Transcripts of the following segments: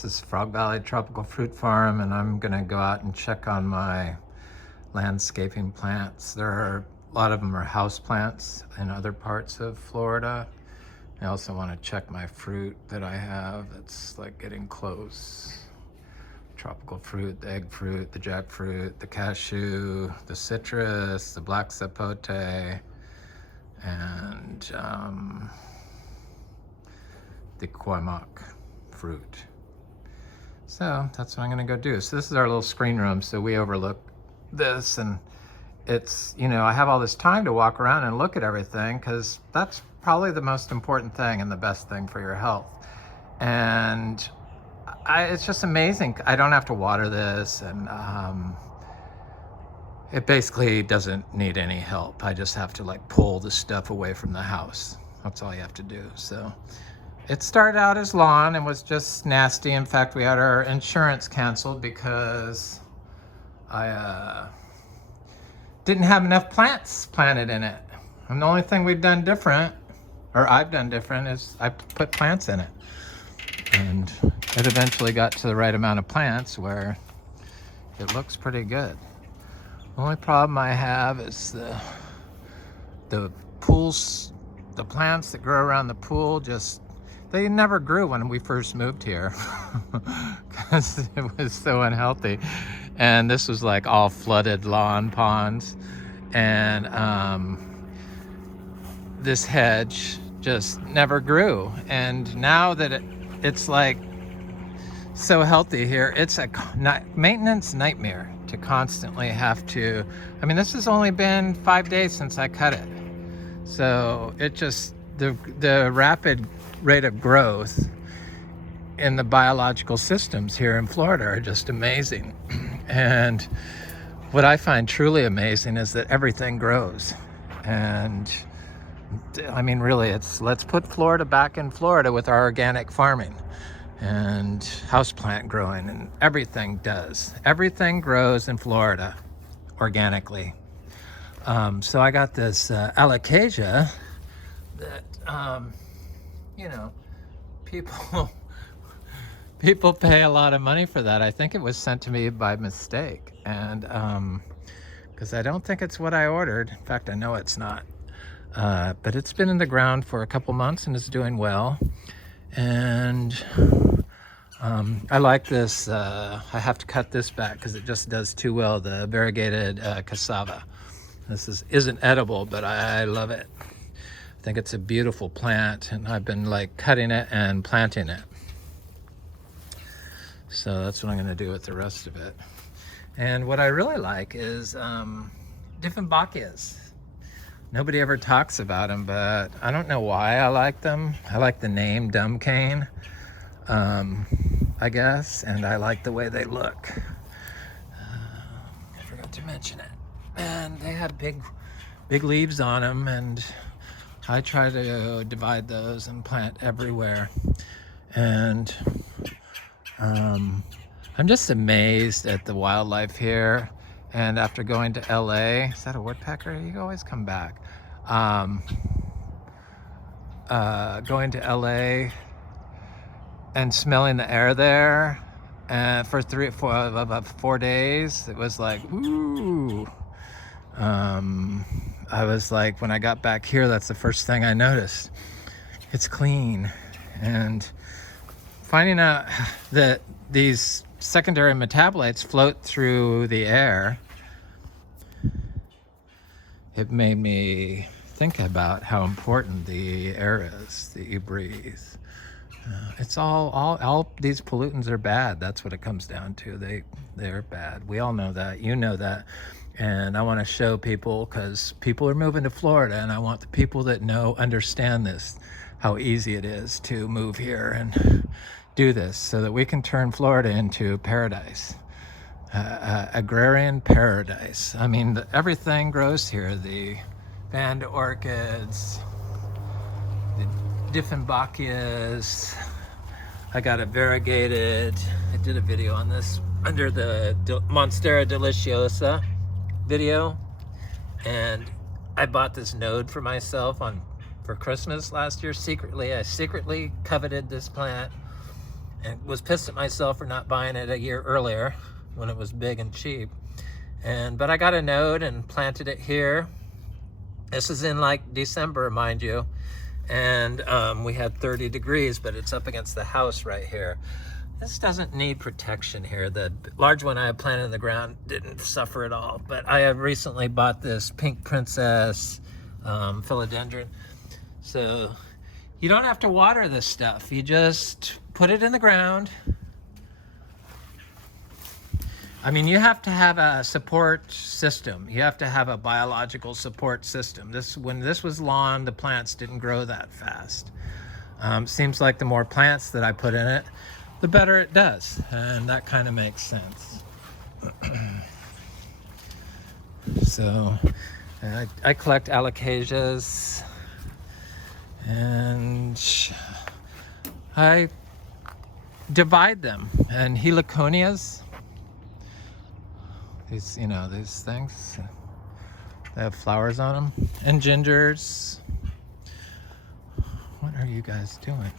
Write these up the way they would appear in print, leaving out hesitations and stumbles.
This is Frog Valley Tropical Fruit Farm, and I'm gonna go out and check on my landscaping plants. A lot of them are houseplants in other parts of Florida. I also want to check my fruit that I have that's like getting close. Tropical fruit, the egg fruit, the jackfruit, the cashew, the citrus, the black sapote, and the quaimoc fruit. So that's what I'm gonna go do. So this is our little screen room, so we overlook this, and it's, you know, I have all this time to walk around and look at everything, because that's probably the most important thing and the best thing for your health. And it's just amazing. I don't have to water this, and it basically doesn't need any help. I just have to like pull the stuff away from the house. That's all you have to do. So it started out as lawn and was just nasty. In fact, we had our insurance canceled because I didn't have enough plants planted in it. And the only thing we've done different, or I've done different, is I put plants in it. And it eventually got to the right amount of plants where it looks pretty good. The only problem I have is the pools, the plants that grow around the pool, they never grew when we first moved here because it was so unhealthy. And this was like all flooded lawn ponds. And this hedge just never grew. And now that it's like so healthy here, it's a maintenance nightmare to constantly have to, I mean, this has only been 5 days since I cut it. So it just, the rapid rate of growth in the biological systems here in Florida are just amazing. And what I find truly amazing is that everything grows. And I mean, really, let's put Florida back in Florida with our organic farming and houseplant growing, and everything does. Everything grows in Florida organically. So I got this Alocasia that, you know, people pay a lot of money for that. I think it was sent to me by mistake, and because I don't think it's what I ordered. In fact, I know it's not. But it's been in the ground for a couple months and it's doing well. And I like this. I have to cut this back because it just does too well, the variegated cassava. This isn't edible, but I love it. I think it's a beautiful plant, and I've been like cutting it and planting it. So that's what I'm gonna do with the rest of it. And what I really like is Dieffenbachias. Nobody ever talks about them, but I don't know why I like them. I like the name Dumb Cane, I guess, and I like the way they look. I forgot to mention it. And they have big leaves on them, and I try to divide those and plant everywhere. And I'm just amazed at the wildlife here. And after going to LA, is that a woodpecker? You always come back. Going to LA and smelling the air there, and for 4 days, it was like, ooh. I was like, when I got back here, that's the first thing I noticed. It's clean. And finding out that these secondary metabolites float through the air, it made me think about how important the air is that you breathe. It's all these pollutants are bad. That's what it comes down to. They're bad. We all know that. You know that. And I want to show people, because people are moving to Florida, and I want the people that understand this, how easy it is to move here and do this, so that we can turn Florida into paradise, agrarian paradise. I mean, everything grows here. The band orchids, the Dieffenbachias. I got a variegated. I did a video on this under the Monstera deliciosa video, and I bought this node for myself for Christmas last year. I secretly coveted this plant. and was pissed at myself for not buying it a year earlier when it was big and cheap. But I got a node and planted it here. This is in like December, mind you. And we had 30 degrees, but it's up against the house right here. This doesn't need protection here. The large one I had planted in the ground didn't suffer at all. But I have recently bought this Pink Princess philodendron. So you don't have to water this stuff. You just put it in the ground. I mean, you have to have a support system. You have to have a biological support system. When this was lawn, the plants didn't grow that fast. Seems like the more plants that I put in it, the better it does. And that kind of makes sense. So I collect Alocasias, and I divide them. And heliconias, these, you know, these things, they have flowers on them. And gingers. What are you guys doing?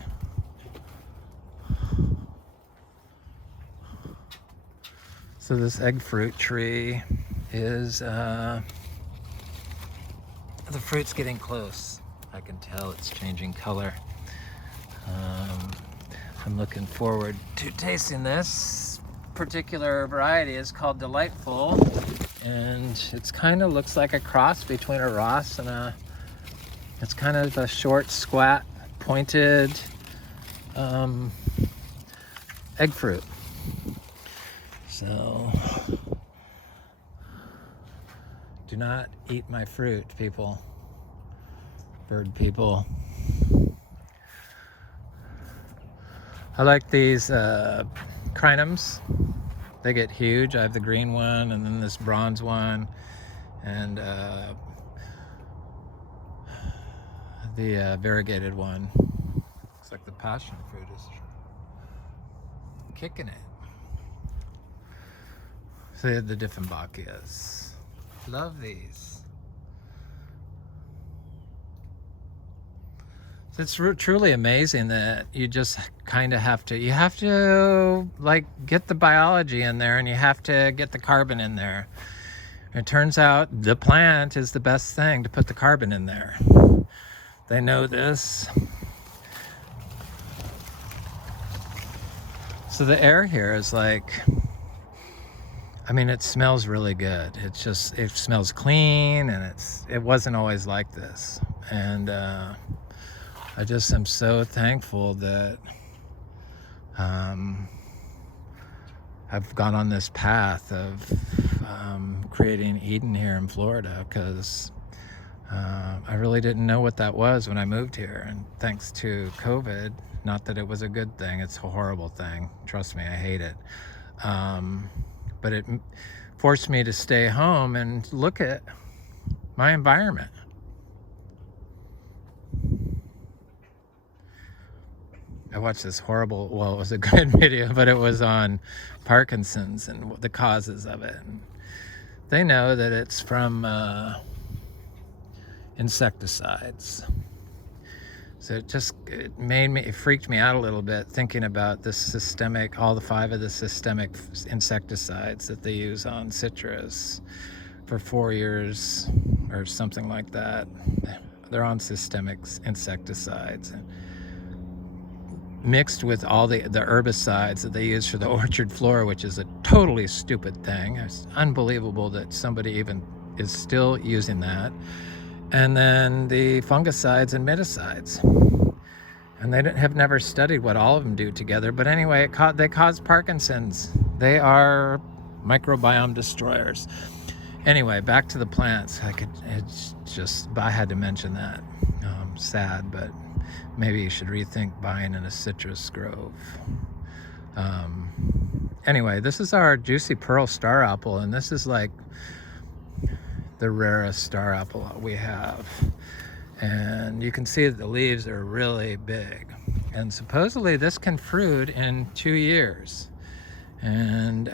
So this egg fruit tree is, the fruit's getting close. I can tell it's changing color. I'm looking forward to tasting this particular variety. Is called Delightful, and it's kind of looks like a cross between a Ross and it's kind of a short, squat, pointed egg fruit. So do not eat my fruit, people. Bird people. I like these crinums. They get huge. I have the green one, and then this bronze one, and the variegated one. Looks like the passion fruit is kicking it. So the Dieffenbachias. Love these. It's truly amazing that you just kind of have to like get the biology in there, and you have to get the carbon in there. It turns out the plant is the best thing to put the carbon in there. They know this. So the air here is like, I mean, it smells really good. It smells clean, and it wasn't always like this. And I just am so thankful that I've gone on this path of creating Eden here in Florida, because I really didn't know what that was when I moved here. And thanks to COVID, not that it was a good thing, it's a horrible thing. Trust me, I hate it. But it forced me to stay home and look at my environment. I watched this horrible, well, it was a good video, but it was on Parkinson's and the causes of it. And they know that it's from insecticides. So it freaked me out a little bit thinking about this systemic, all the 5 of the systemic insecticides that they use on citrus for 4 years or something like that. They're on systemic insecticides, and mixed with all the herbicides that they use for the orchard floor, which is a totally stupid thing. It's unbelievable that somebody even is still using that. And then the fungicides and miticides. And they have never studied what all of them do together. But anyway, they cause Parkinson's. They are microbiome destroyers. Anyway, back to the plants. I had to mention that. Sad, but maybe you should rethink buying in a citrus grove. Anyway, this is our Juicy Pearl star apple, and this is like the rarest star apple we have. And you can see that the leaves are really big. And supposedly this can fruit in 2 years. And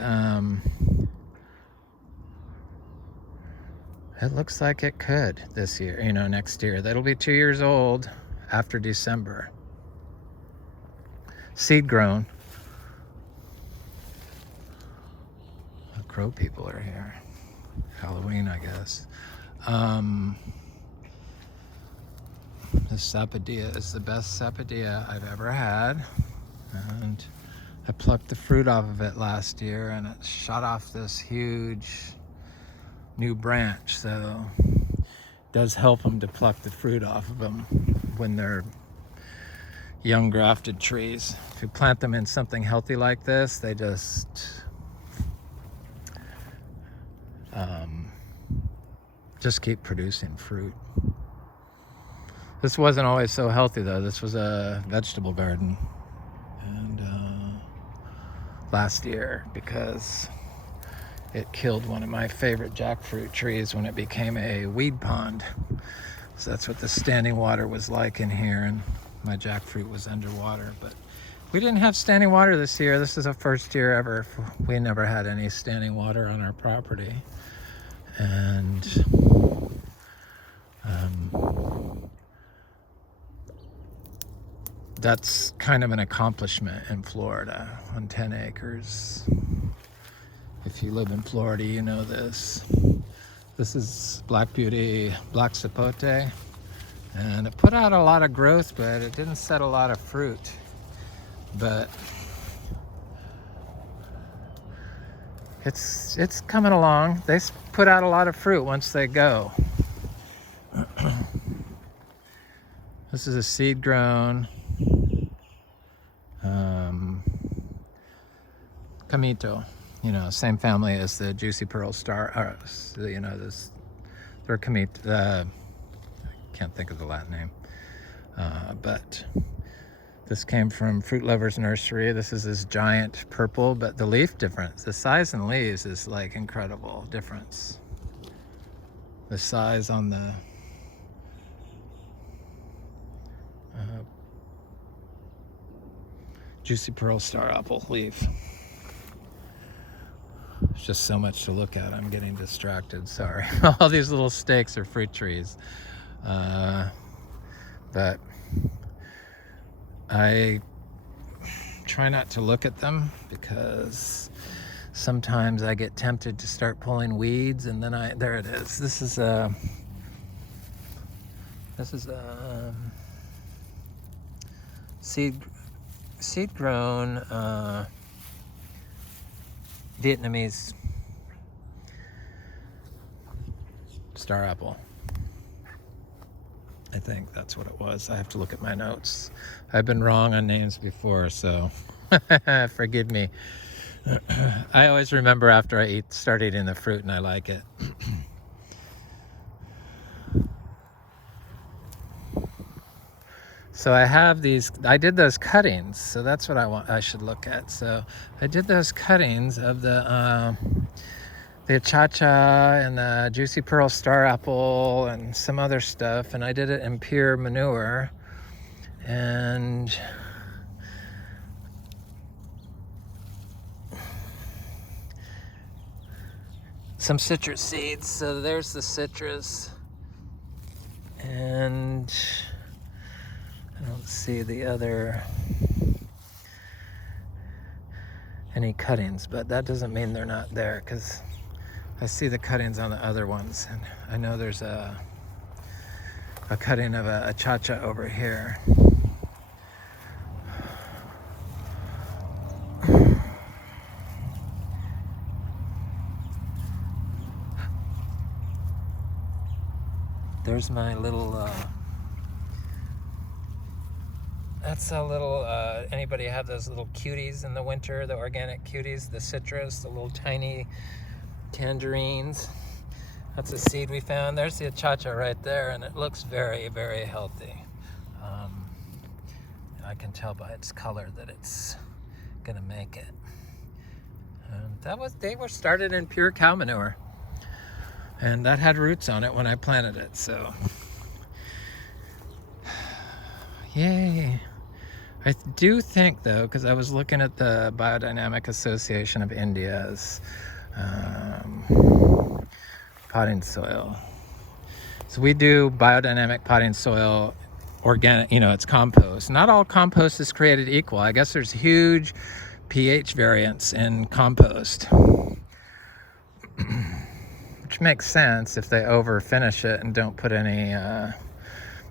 it looks like it could this year, next year. That'll be 2 years old after December. Seed grown. crow people are here. Halloween, I guess. This sapodilla is the best sapodilla I've ever had. And I plucked the fruit off of it last year, and it shot off this huge new branch. So it does help them to pluck the fruit off of them when they're young grafted trees. If you plant them in something healthy like this, they just keep producing fruit. This wasn't always so healthy though. This was a vegetable garden, and last year, because it killed one of my favorite jackfruit trees when it became a weed pond. So that's what the standing water was like in here, and my jackfruit was underwater. But we didn't have standing water this year. This is the first year ever we never had any standing water on our property. And that's kind of an accomplishment in Florida on 10 acres. If you live in Florida, you know this. This is Black Beauty, Black Sapote. And it put out a lot of growth, but it didn't set a lot of fruit. But it's coming along. They put out a lot of fruit once they go. This is a seed grown Camito, same family as the Juicy Pearl Star, they're Camito, I can't think of the Latin name, but this came from Fruit Lovers Nursery. This is this giant purple, but the leaf difference, the size in leaves is like incredible difference. The size on the Juicy Pearl Star Apple leaf. There's just so much to look at. I'm getting distracted, sorry. All these little stakes are fruit trees. But I try not to look at them because sometimes I get tempted to start pulling weeds, and then there it is. This is a seed grown Vietnamese star apple. I think that's what it was. I have to look at my notes. I've been wrong on names before, so forgive me. I always remember after I start eating the fruit and I like it. So I have these, I did those cuttings, so that's what I should look at. So I did those cuttings of the Cha-Cha and the Juicy Pearl Star Apple and some other stuff, and I did it in pure manure and some citrus seeds. So there's the citrus, and I don't see the other any cuttings, but that doesn't mean they're not there, because I see the cuttings on the other ones, and I know there's a cutting of a Cha-Cha over here. There's my little that's a little, anybody have those little cuties in the winter, the organic cuties, the citrus, the little tiny tangerines? That's a seed we found. There's the Cha-Cha right there, and it looks very, very healthy. I can tell by its color that it's gonna make it. They were started in pure cow manure, and that had roots on it when I planted it, so yay. I do think, though, because I was looking at the Biodynamic Association of India's potting soil. So we do biodynamic potting soil, organic, it's compost. Not all compost is created equal. I guess there's huge pH variance in compost. which makes sense if they over finish it and don't put any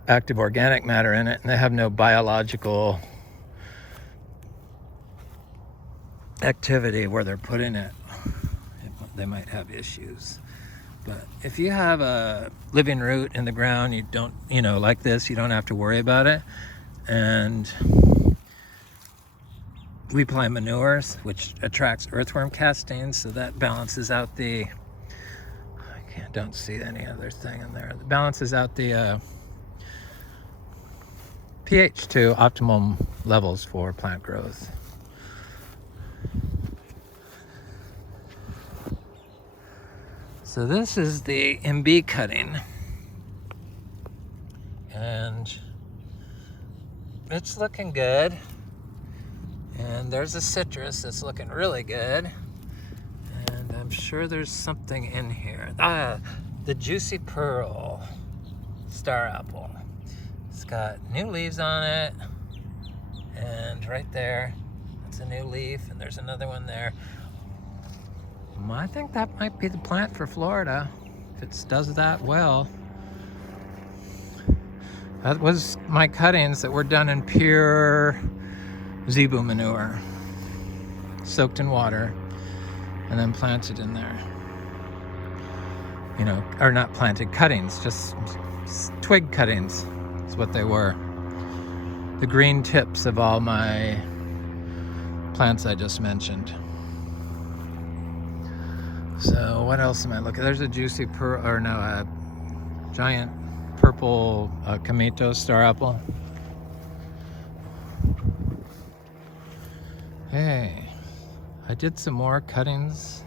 active organic matter in it, and they have no biological activity where they're putting it. They might have issues. But if you have a living root in the ground, you don't, like this, you don't have to worry about it. And we apply manures, which attracts earthworm castings, so that balances out the, don't see any other thing in there. It balances out the pH to optimum levels for plant growth. So this is the MB cutting, and it's looking good. And there's a citrus that's looking really good. And I'm sure there's something in here. The Juicy Pearl star apple. It's got new leaves on it. And right there, that's a new leaf. And there's another one there. I think that might be the plant for Florida, if it does that well. That was my cuttings that were done in pure zebu manure, soaked in water, and then planted in there. Or not planted, cuttings, just twig cuttings is what they were. The green tips of all my plants I just mentioned. So what else am I looking at? There's a Juicy Pearl, or no, a giant purple Kamito star apple. Hey, I did some more cuttings.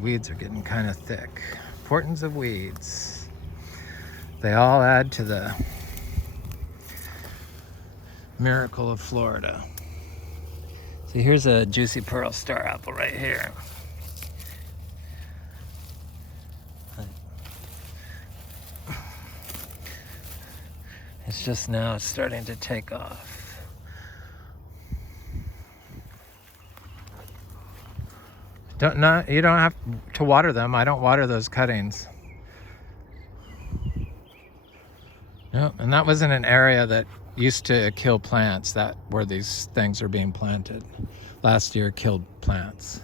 Weeds are getting kind of thick. Importance of weeds. They all add to the miracle of Florida. See, here's a Juicy Pearl star apple right here. It's just now starting to take off. You don't have to water them. I don't water those cuttings. No, and that was in an area that used to kill plants, that where these things are being planted. Last year killed plants.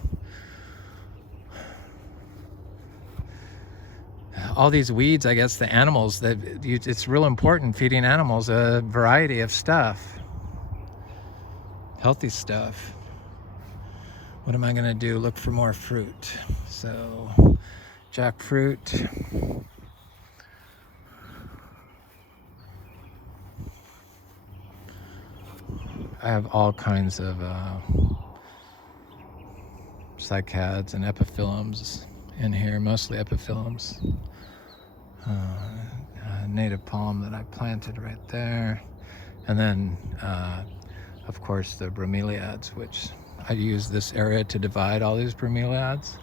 All these weeds, I guess the animals, it's real important feeding animals a variety of stuff. Healthy stuff. What am I gonna do? Look for more fruit. So, jackfruit. I have all kinds of cycads and epiphyllums in here, mostly epiphyllums. A native palm that I planted right there. And then, of course, the bromeliads, which I use this area to divide all these bromeliads.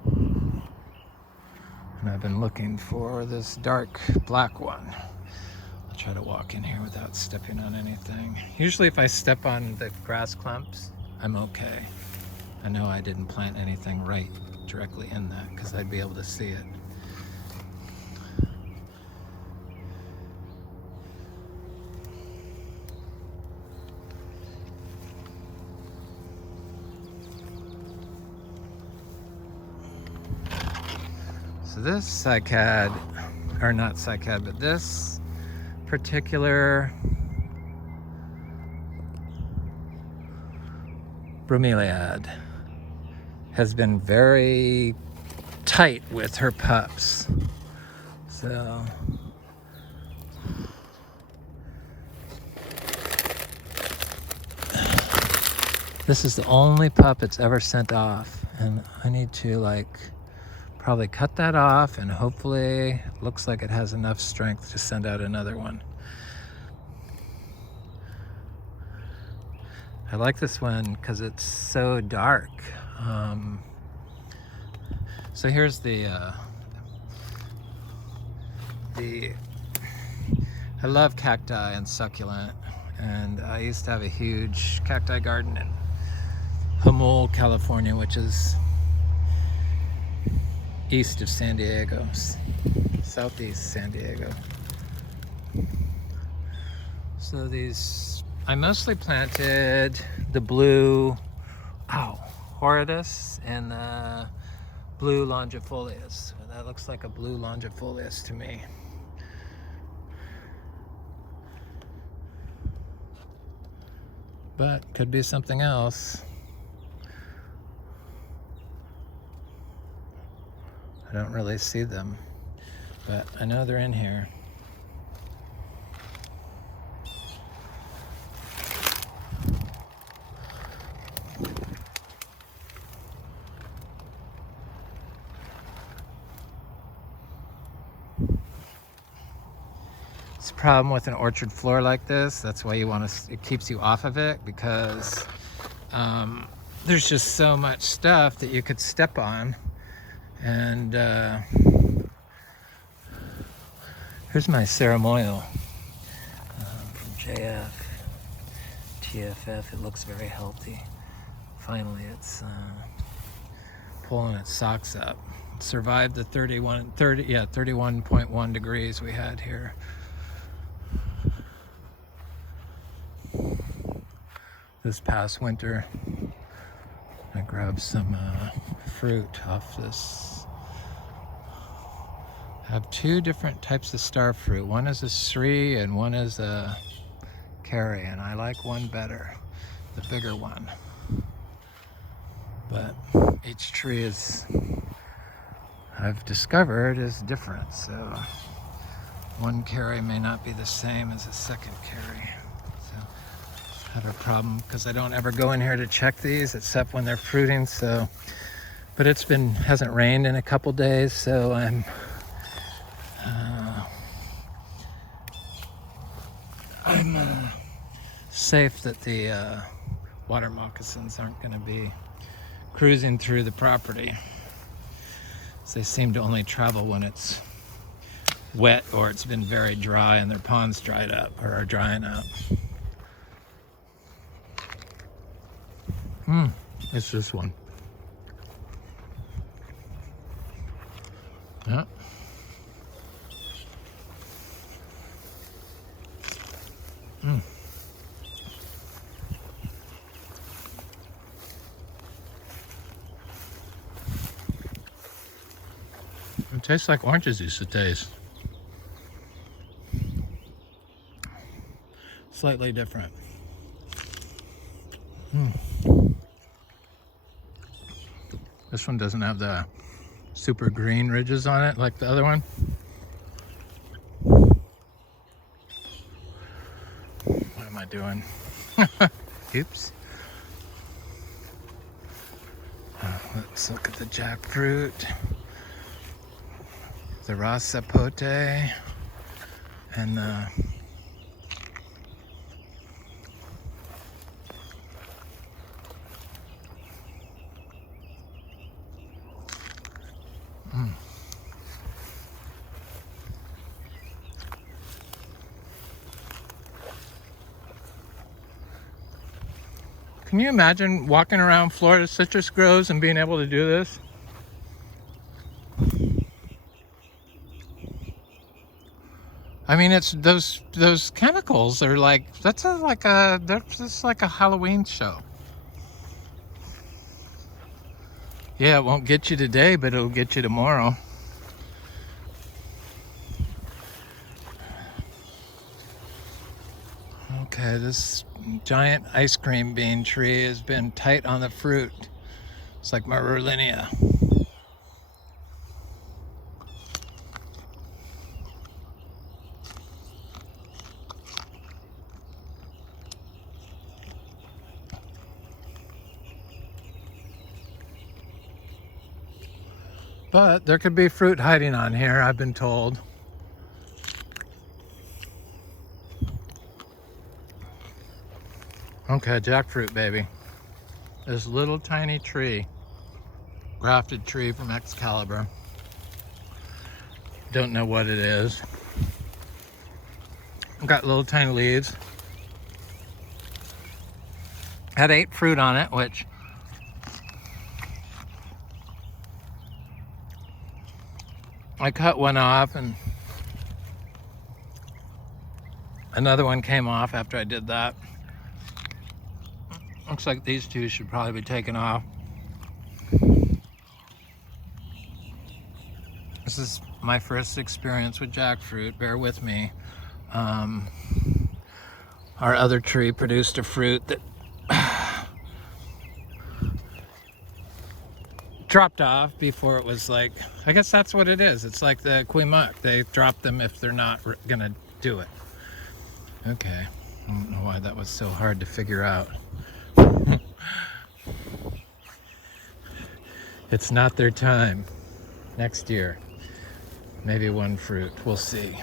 And I've been looking for this dark black one. I'll try to walk in here without stepping on anything. Usually if I step on the grass clumps, I'm okay. I know I didn't plant anything right directly in that because I'd be able to see it. So this cycad, or not cycad, but this particular bromeliad has been very tight with her pups. So this is the only pup it's ever sent off, and I need to probably cut that off, and hopefully it looks like it has enough strength to send out another one. I like this one because it's so dark. So here's I love cacti and succulent, and I used to have a huge cacti garden in Jamul, California, which is east of San Diego, southeast San Diego. So these, I mostly planted the blue, horridus and the blue longifolius. That looks like a blue longifolius to me. But could be something else. I don't really see them, but I know they're in here. It's a problem with an orchard floor like this. That's why you want to, it keeps you off of it, because there's just so much stuff that you could step on. And here's my ceremonial from JF, TFF. It looks very healthy. Finally, it's pulling its socks up. It survived the 31.1 degrees we had here. This past winter, I grabbed some fruit off this. I have two different types of star fruit. One is a Sri and one is a Carry, and I like one better, the bigger one. But each tree is, I've discovered, is different. So one Carry may not be the same as a second Carry. Had a problem because I don't ever go in here to check these except when they're fruiting. So, but hasn't rained in a couple days, so I'm safe that the water moccasins aren't going to be cruising through the property. So they seem to only travel when it's wet or it's been very dry and their ponds dried up or are drying up. It's this one. Yeah. It tastes like oranges used to taste. Slightly different. This one doesn't have the super green ridges on it like the other one. What am I doing? Oops. Let's look at the jackfruit. The raw sapote. And the Can you imagine walking around Florida citrus groves and being able to do this? I mean, it's those chemicals are like, that's just like a Halloween show. Yeah, it won't get you today, but it'll get you tomorrow. Okay, this giant ice cream bean tree has been tight on the fruit. It's like Marullinia. But there could be fruit hiding on here, I've been told. Okay, jackfruit, baby. This little tiny tree, grafted tree from Excalibur. Don't know what it is. Got little tiny leaves. Had 8 fruit on it, which I cut one off and another one came off after I did that. Looks like these two should probably be taken off. This is my first experience with jackfruit, bear with me. Our other tree produced a fruit that dropped off before it was like, I guess that's what it is. It's like the Queemuck. They drop them if they're not gonna do it. Okay, I don't know why that was so hard to figure out. It's not their time. Next year, maybe one fruit, we'll see.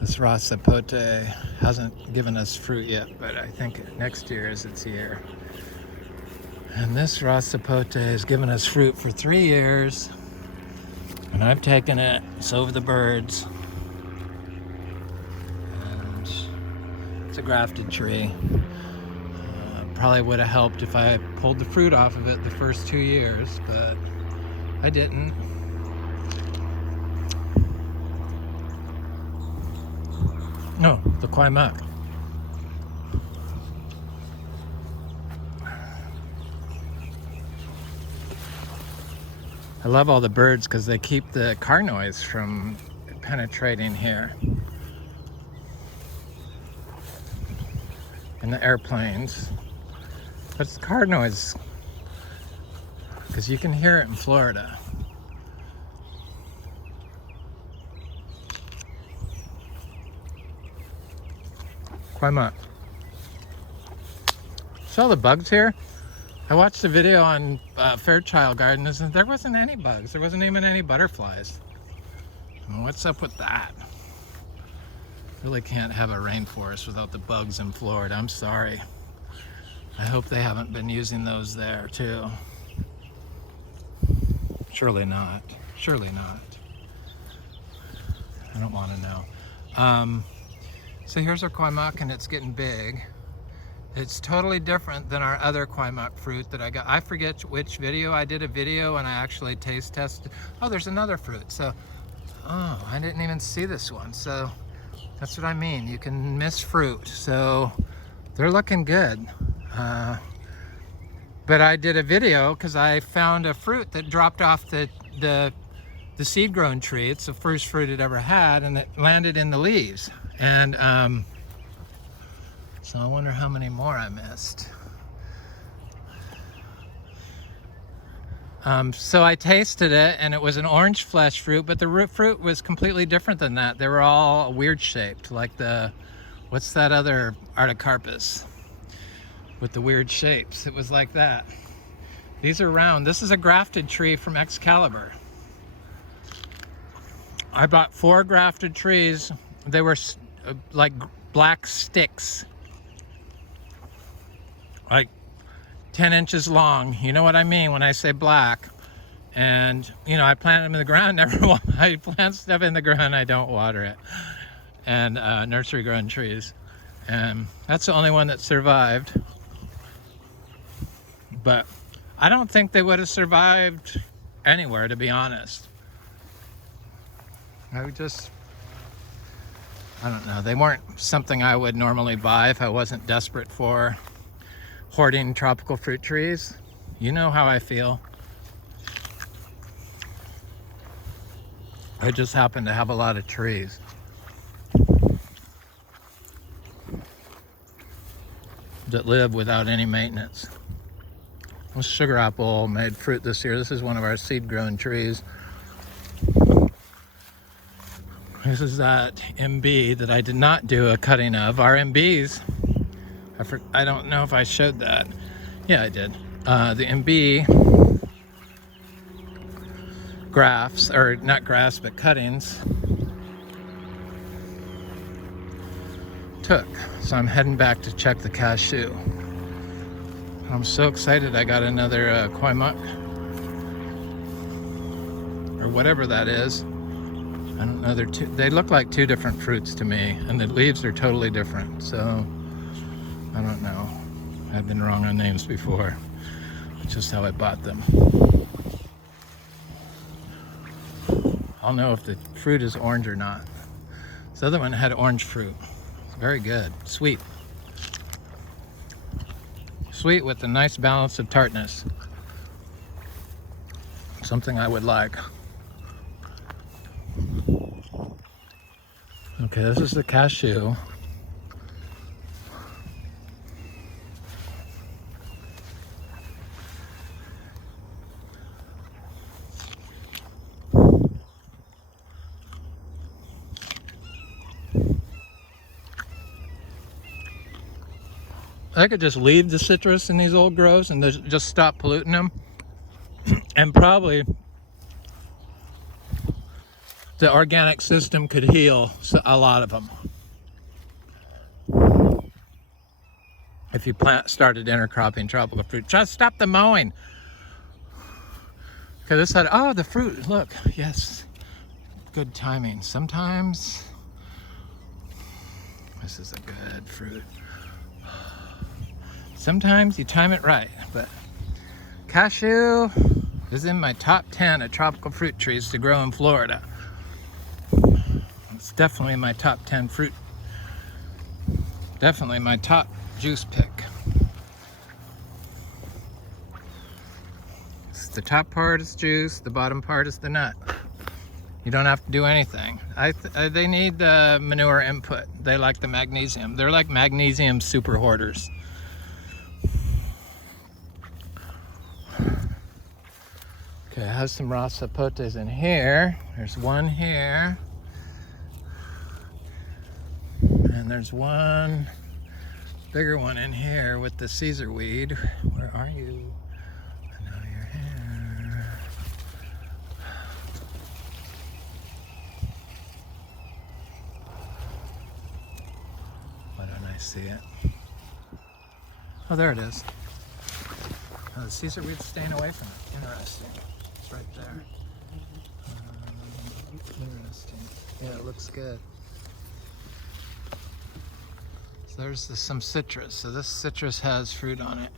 This raw Sapote hasn't given us fruit yet, but I think next year is its year. And this raw Sapote has given us fruit for 3 years, and I've taken it. It's over the birds, and it's a grafted tree. Probably would have helped if I pulled the fruit off of it the first 2 years, but I didn't. No, the Queemuck. I love all the birds because they keep the car noise from penetrating here. And the airplanes. But it's car noise because you can hear it in Florida. Queemuck. See all the bugs here? I watched a video on Fairchild Gardens and there wasn't any bugs. There wasn't even any butterflies. What's up with that? Really can't have a rainforest without the bugs in Florida. I'm sorry. I hope they haven't been using those there too. Surely not. Surely not. I don't want to know. So here's our Queemuck, and it's getting big. It's totally different than our other Queemuck fruit that I got. I forget which video. I did a video and I actually taste tested. Oh, there's another fruit. So, oh, I didn't even see this one. So that's what I mean. You can miss fruit. So they're looking good. But I did a video because I found a fruit that dropped off the seed grown tree. It's the first fruit it ever had, and it landed in the leaves. And so I wonder how many more I missed. So I tasted it, and it was an orange flesh fruit, but the fruit was completely different than that. They were all weird shaped, like what's that other Artocarpus with the weird shapes? It was like that. These are round. This is a grafted tree from Excalibur. I bought 4 grafted trees. They were like black sticks, like 10 inches long. You know what I mean when I say black. And you know, I plant them in the ground. I plant stuff in the ground, I don't water it. And nursery grown trees, and that's the only one that survived. But I don't think they would have survived anywhere, to be honest. I don't know, they weren't something I would normally buy if I wasn't desperate for hoarding tropical fruit trees. You know how I feel. I just happen to have a lot of trees. That live without any maintenance. This sugar apple made fruit this year. This is one of our seed grown trees. This is that MB that I did not do a cutting of. Our MBs, I don't know if I showed that. Yeah, I did. The MB grafts, or not grafts, but cuttings, took. So I'm heading back to check the cashew. I'm so excited I got another Queemuck, or whatever that is. I don't know, they look like 2 different fruits to me, and the leaves are totally different, so I don't know. I've been wrong on names before. It's just how I bought them. I'll know if the fruit is orange or not. This other one had orange fruit. It's very good. Sweet. Sweet with a nice balance of tartness. Something I would like. Okay, this is the cashew. I could just leave the citrus in these old groves and just stop polluting them. And probably the organic system could heal a lot of them. If you started intercropping tropical fruit, just stop the mowing. Okay, this side, oh, the fruit, look, yes, good timing. Sometimes, this is a good fruit. Sometimes you time it right, but cashew is in my top 10 of tropical fruit trees to grow in Florida. It's definitely my top 10 fruit. Definitely my top juice pick. The top part is juice, the bottom part is the nut. You don't have to do anything. They need the manure input. They like the magnesium. They're like magnesium super hoarders. Okay, I have some raw sapotes in here. There's one here. And there's one bigger one in here with the Caesar weed. Where are you? See it. Oh, there it is. Oh, the Caesar weed's staying away from it. Interesting. It's right there. Interesting. Yeah, it looks good. So there's some citrus. So this citrus has fruit on it.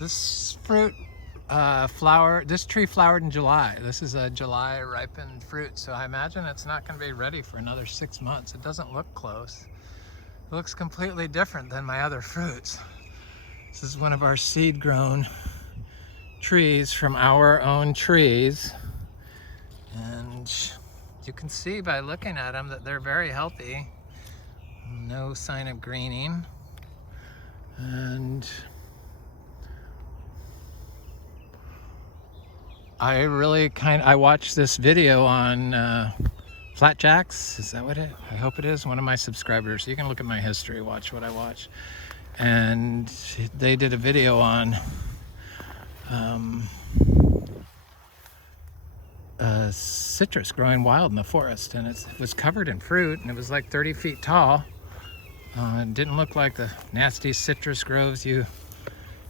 This fruit this tree flowered in July. This is a July ripened fruit, so I imagine it's not going to be ready for another 6 months. It doesn't look close. It looks completely different than my other fruits. This is one of our seed grown trees from our own trees, and you can see by looking at them that they're very healthy. No sign of greening, and I watched this video on Flatjacks. Is that what it? I hope it is. One of my subscribers. You can look at my history, watch what I watch. And they did a video on citrus growing wild in the forest, and it was covered in fruit, and it was like 30 feet tall. It didn't look like the nasty citrus groves you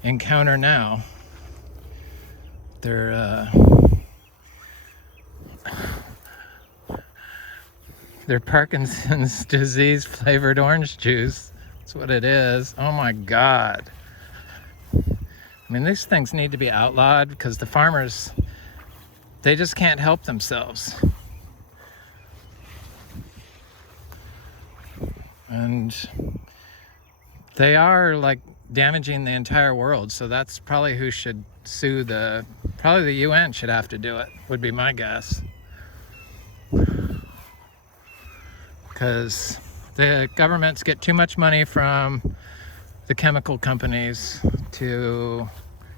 encounter now. They're Parkinson's disease flavored orange juice. That's what it is. Oh my God. I mean, these things need to be outlawed because the farmers, they just can't help themselves. And they are like damaging the entire world. So that's probably who should sue probably the UN should have to do it, would be my guess. Because the governments get too much money from the chemical companies to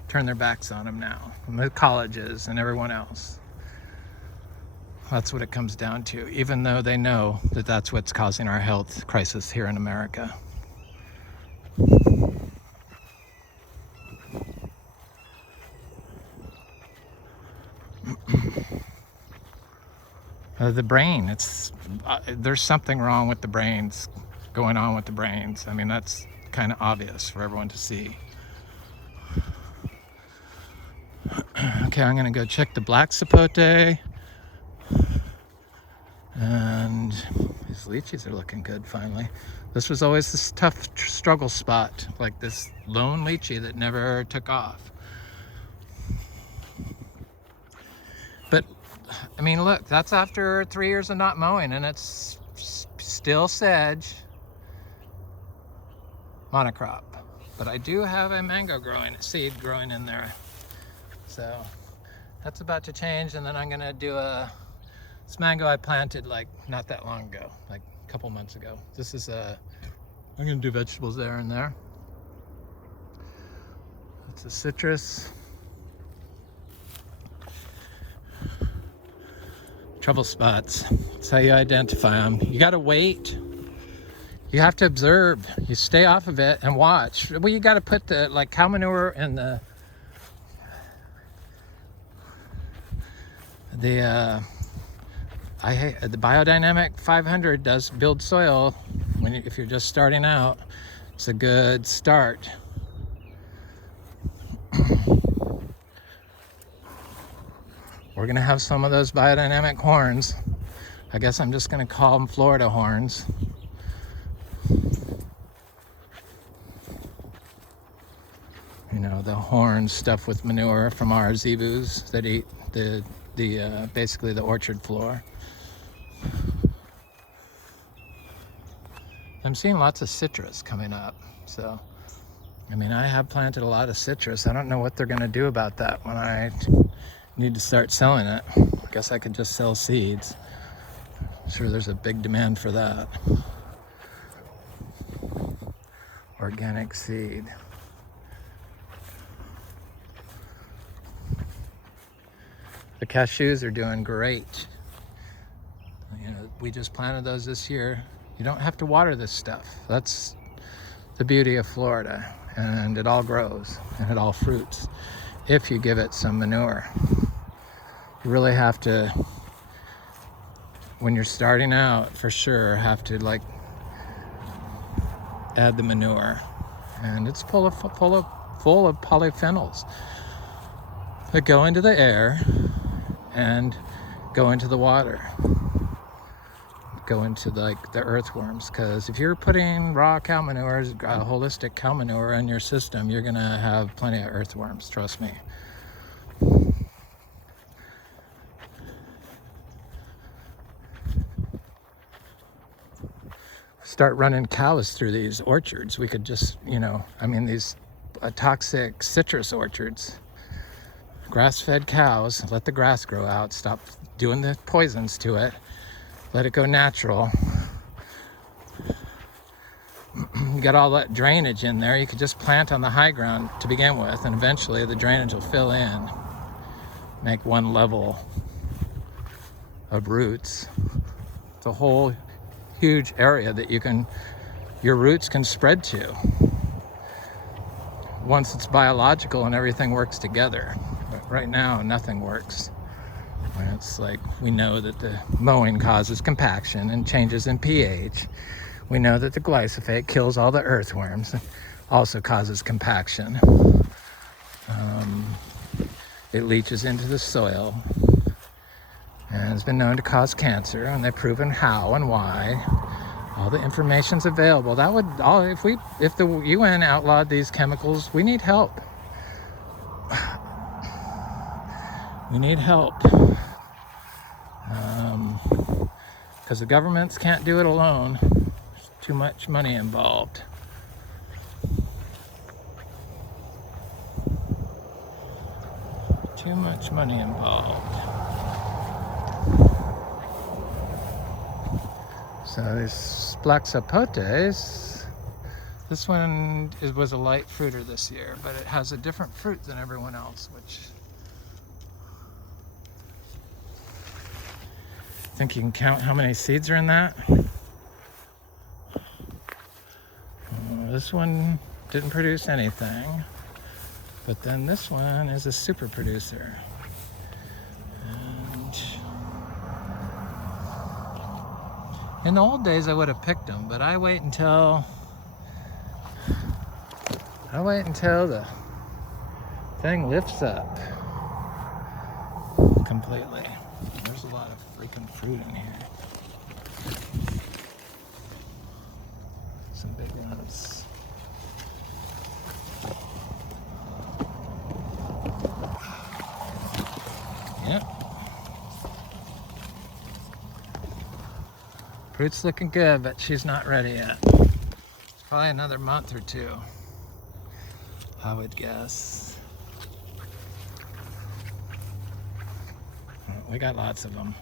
turn their backs on them now, from the colleges and everyone else. That's what it comes down to, even though they know that that's what's causing our health crisis here in America. The brain, there's something wrong with the brains, going on with the brains. I mean, that's kind of obvious for everyone to see. Okay, I'm gonna go check the black sapote. And these lychees are looking good finally. This was always this tough struggle spot, like this lone lychee that never took off. I mean, look, that's after 3 years of not mowing, and it's still sedge monocrop. But I do have a mango seed growing in there. So that's about to change, and then I'm gonna do this mango I planted like not that long ago, like a couple months ago. This is I'm gonna do vegetables there and there. It's a citrus. Trouble spots. That's how you identify them. You gotta wait. You have to observe. You stay off of it and watch. Well, you gotta put the like cow manure and the biodynamic 500 does build soil if you're just starting out. It's a good start. We're gonna have some of those biodynamic horns. I guess I'm just gonna call them Florida horns. You know, the horns stuffed with manure from our zebus that eat basically the orchard floor. I'm seeing lots of citrus coming up. So, I mean, I have planted a lot of citrus. I don't know what they're gonna do about that when I need to start selling it. I guess I could just sell seeds. I'm sure there's a big demand for that. Organic seed. The cashews are doing great. You know, we just planted those this year. You don't have to water this stuff. That's the beauty of Florida. And it all grows and it all fruits if you give it some manure. You really have to, when you're starting out, for sure, have to like add the manure. And it's full of polyphenols that go into the air and go into the water, go into like the earthworms. Because if you're putting raw cow manure, holistic cow manure in your system, you're gonna have plenty of earthworms, trust me. Start running cows through these orchards. We could just, you know, I mean, these toxic citrus orchards, grass-fed cows, let the grass grow out, stop doing the poisons to it, let it go natural. You got all that drainage in there. You could just plant on the high ground to begin with, and eventually the drainage will fill in, make one level of roots. It's a whole huge area that your roots can spread to once it's biological and everything works together. But right now, nothing works. And it's like, we know that the mowing causes compaction and changes in pH. We know that the glyphosate kills all the earthworms, also causes compaction. It leaches into the soil and has been known to cause cancer, and they've proven how and why. All the information's available. That would all if the UN outlawed these chemicals, we need help. We need help. Because the governments can't do it alone. There's too much money involved. Too much money involved. So this black Sapotes, this one was a light fruiter this year, but it has a different fruit than everyone else, which I think you can count how many seeds are in that. This one didn't produce anything, but then this one is a super producer. In the old days, I would have picked them, but I wait until the thing lifts up completely. There's a lot of freaking fruit in here. Some big ones. Yep. Fruit's looking good, but she's not ready yet. It's probably another month or two, I would guess. We got lots of them.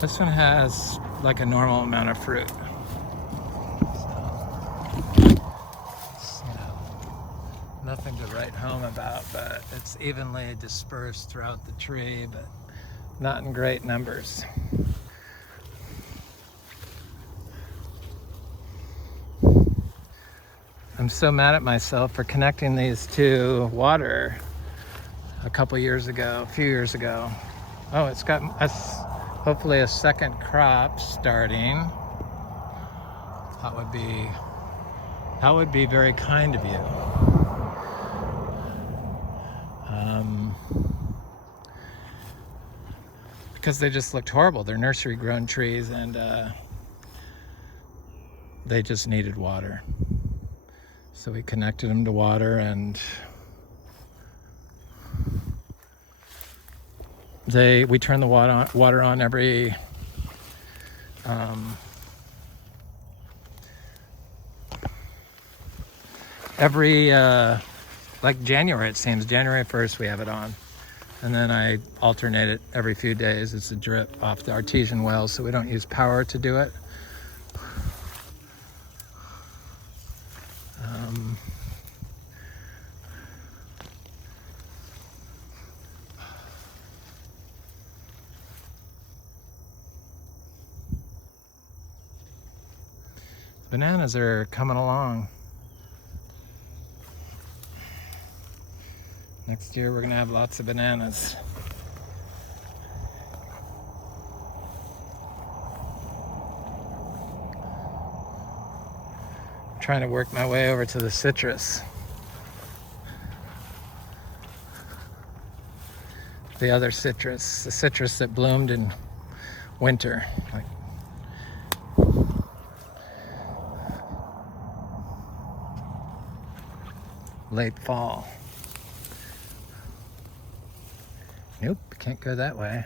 This one has like a normal amount of fruit. Nothing to write home about, but it's evenly dispersed throughout the tree, but not in great numbers. I'm so mad at myself for connecting these to water a few years ago. Oh, it's got hopefully a second crop starting. That would be very kind of you. Because they just looked horrible. They're nursery grown trees, and they just needed water. So we connected them to water, and we turn the water on every like January, it seems. January 1st we have it on. And then I alternate it every few days. It's a drip off the artesian wells, so we don't use power to do it. Bananas are coming along. Next year we're gonna have lots of bananas. I'm trying to work my way over to the citrus. The other citrus, the citrus that bloomed in winter, like late fall. Nope, can't go that way.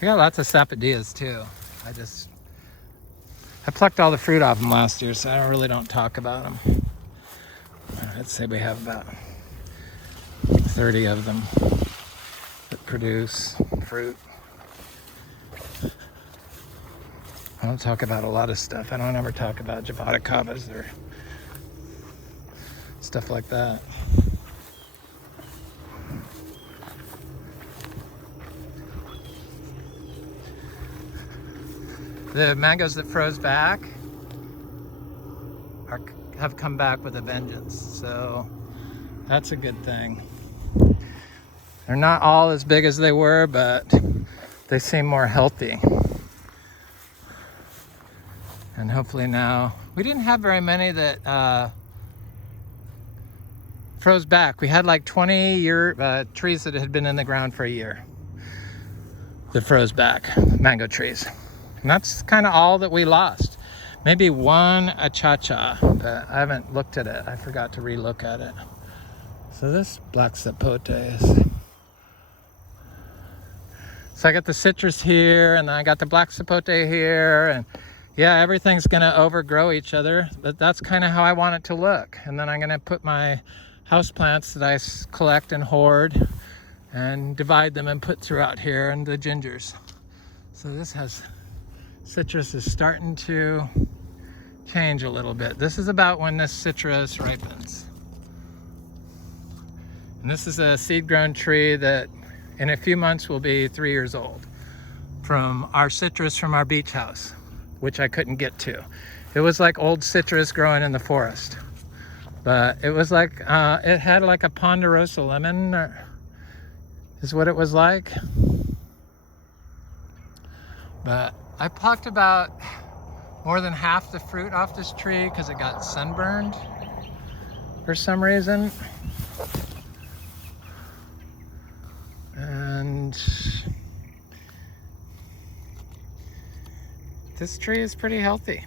We got lots of Sapotes too. I plucked all the fruit off them last year, so I really don't talk about them. I'd say we have about 30 of them that produce fruit. I don't talk about a lot of stuff. I don't ever talk about jaboticabas or stuff like that. The mangoes that froze back have come back with a vengeance, so that's a good thing. They're not all as big as they were, but they seem more healthy. And hopefully now, we didn't have very many that froze back. We had like 20-year trees that had been in the ground for a year that froze back, mango trees. And that's kind of all that we lost. Maybe one achacha, but I haven't looked at it. I forgot to re-look at it. So this black sapote is... So I got the citrus here, and then I got the black sapote here, and yeah, everything's gonna overgrow each other, but that's kind of how I want it to look. And then I'm gonna put my houseplants that I collect and hoard and divide them and put throughout here, and the gingers. So this has... Citrus is starting to change a little bit. This is about when this citrus ripens. And this is a seed-grown tree that in a few months will be 3 years old. From our citrus from our beach house, which I couldn't get to. It was like old citrus growing in the forest. But it was like, it had like a ponderosa lemon, is what it was like. But I plucked about more than half the fruit off this tree because it got sunburned for some reason. And this tree is pretty healthy.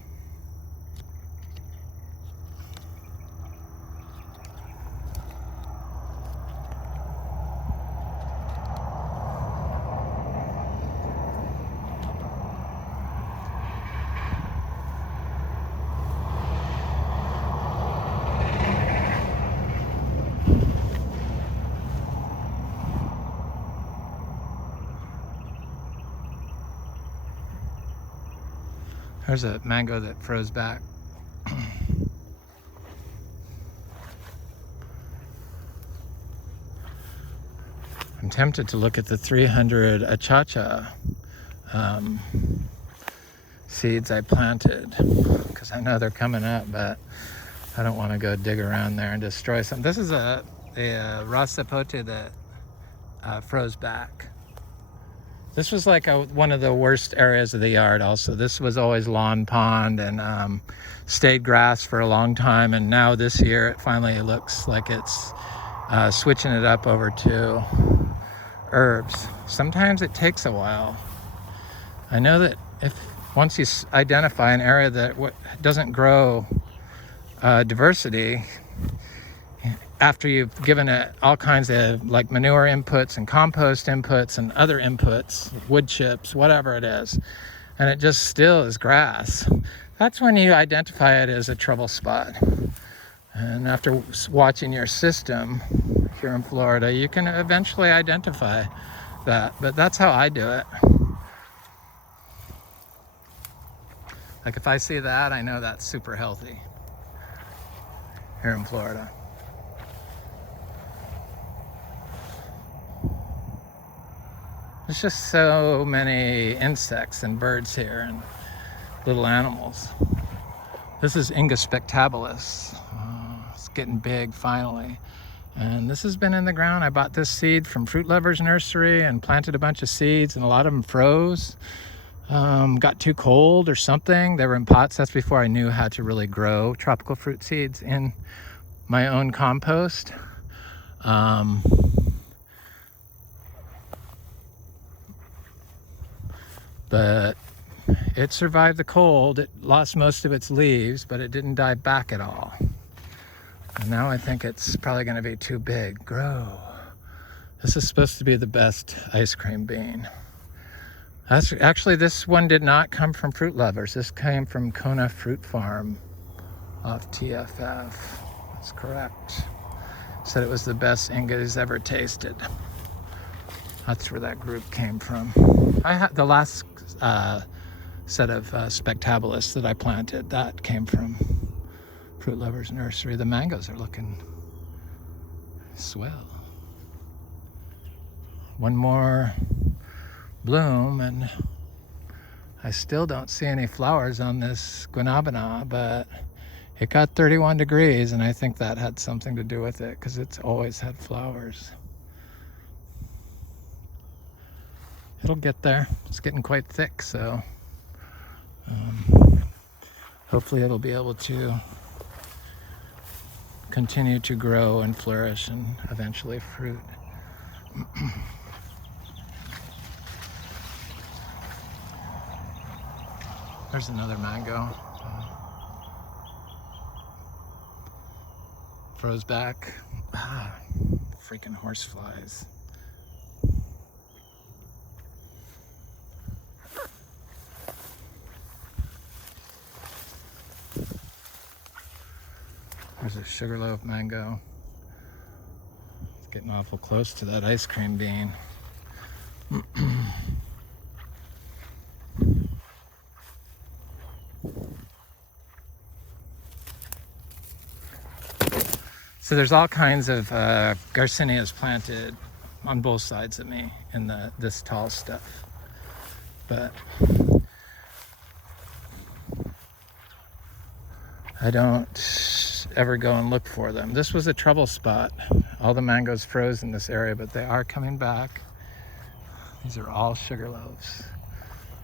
There's a mango that froze back. I'm tempted to look at the 300 achacha seeds I planted, because I know they're coming up, but I don't want to go dig around there and destroy some. This is a raw sapote that froze back. This was like one of the worst areas of the yard also. This was always lawn pond and stayed grass for a long time, and now this year it finally looks like it's switching it up over to herbs. Sometimes it takes a while. I know that once you identify an area that doesn't grow diversity, after you've given it all kinds of like manure inputs and compost inputs and other inputs, wood chips, whatever it is, and it just still is grass, that's when you identify it as a trouble spot. And after watching your system here in Florida, you can eventually identify that. But that's how I do it. Like if I see that, I know that's super healthy here in Florida. There's just so many insects and birds here and little animals. This is Inga Spectabilis. It's getting big finally. And this has been in the ground. I bought this seed from Fruit Lovers Nursery and planted a bunch of seeds, and a lot of them froze. Got too cold or something. They were in pots. That's before I knew how to really grow tropical fruit seeds in my own compost. But it survived the cold. It lost most of its leaves, but it didn't die back at all. And now I think it's probably going to be too big. Grow. This is supposed to be the best ice cream bean. Actually, this one did not come from Fruit Lovers. This came from Kona Fruit Farm off TFF. That's correct. Said it was the best Inga's ever tasted. That's where that group came from. I had the last set of Spectabilis that I planted, that came from Fruit Lovers Nursery. The mangoes are looking swell. One more bloom, and I still don't see any flowers on this guanabana, but it got 31 degrees, and I think that had something to do with it, because it's always had flowers. It'll get there. It's getting quite thick, so hopefully it'll be able to continue to grow and flourish and eventually fruit. There's another mango. Froze back. Freaking horseflies. There's a sugarloaf mango. It's getting awful close to that ice cream bean. So there's all kinds of garcinias planted on both sides of me in this tall stuff. But I don't ever go and look for them. This was a trouble spot. All the mangoes froze in this area, but they are coming back. These are all sugarloaves.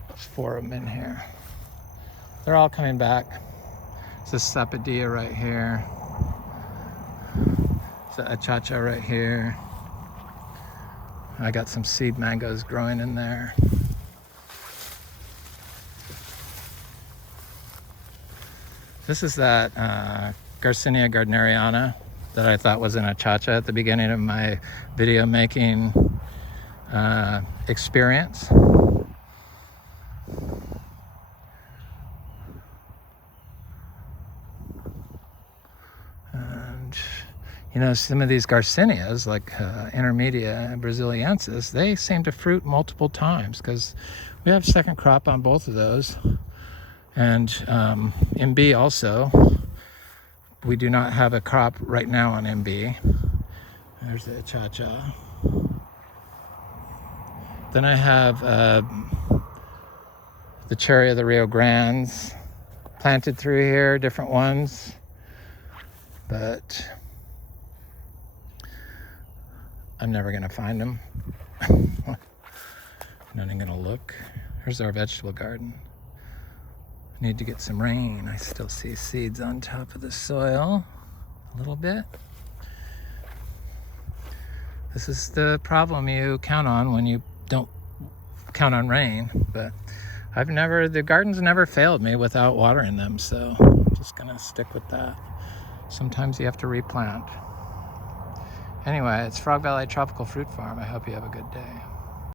There's 4 of them in here. They're all coming back. There's a Sapote right here. There's a achacha right here. I got some seed mangoes growing in there. This is that Garcinia gardneriana that I thought was an achacha at the beginning of my video making experience. And you know, some of these garcinias, like Intermedia Brasiliensis, they seem to fruit multiple times, because we have second crop on both of those. And MB also, we do not have a crop right now on MB. There's the cha-cha. Then I have the cherry of the Rio Grandes planted through here, different ones. But I'm never gonna find them. Not even gonna look. Here's our vegetable garden. Need to get some rain. I still see seeds on top of the soil a little bit. This is the problem you count on when you don't count on rain, but the gardens never failed me without watering them, so I'm just gonna stick with that. Sometimes you have to replant. Anyway, it's Frog Valley Tropical Fruit Farm. I hope you have a good day.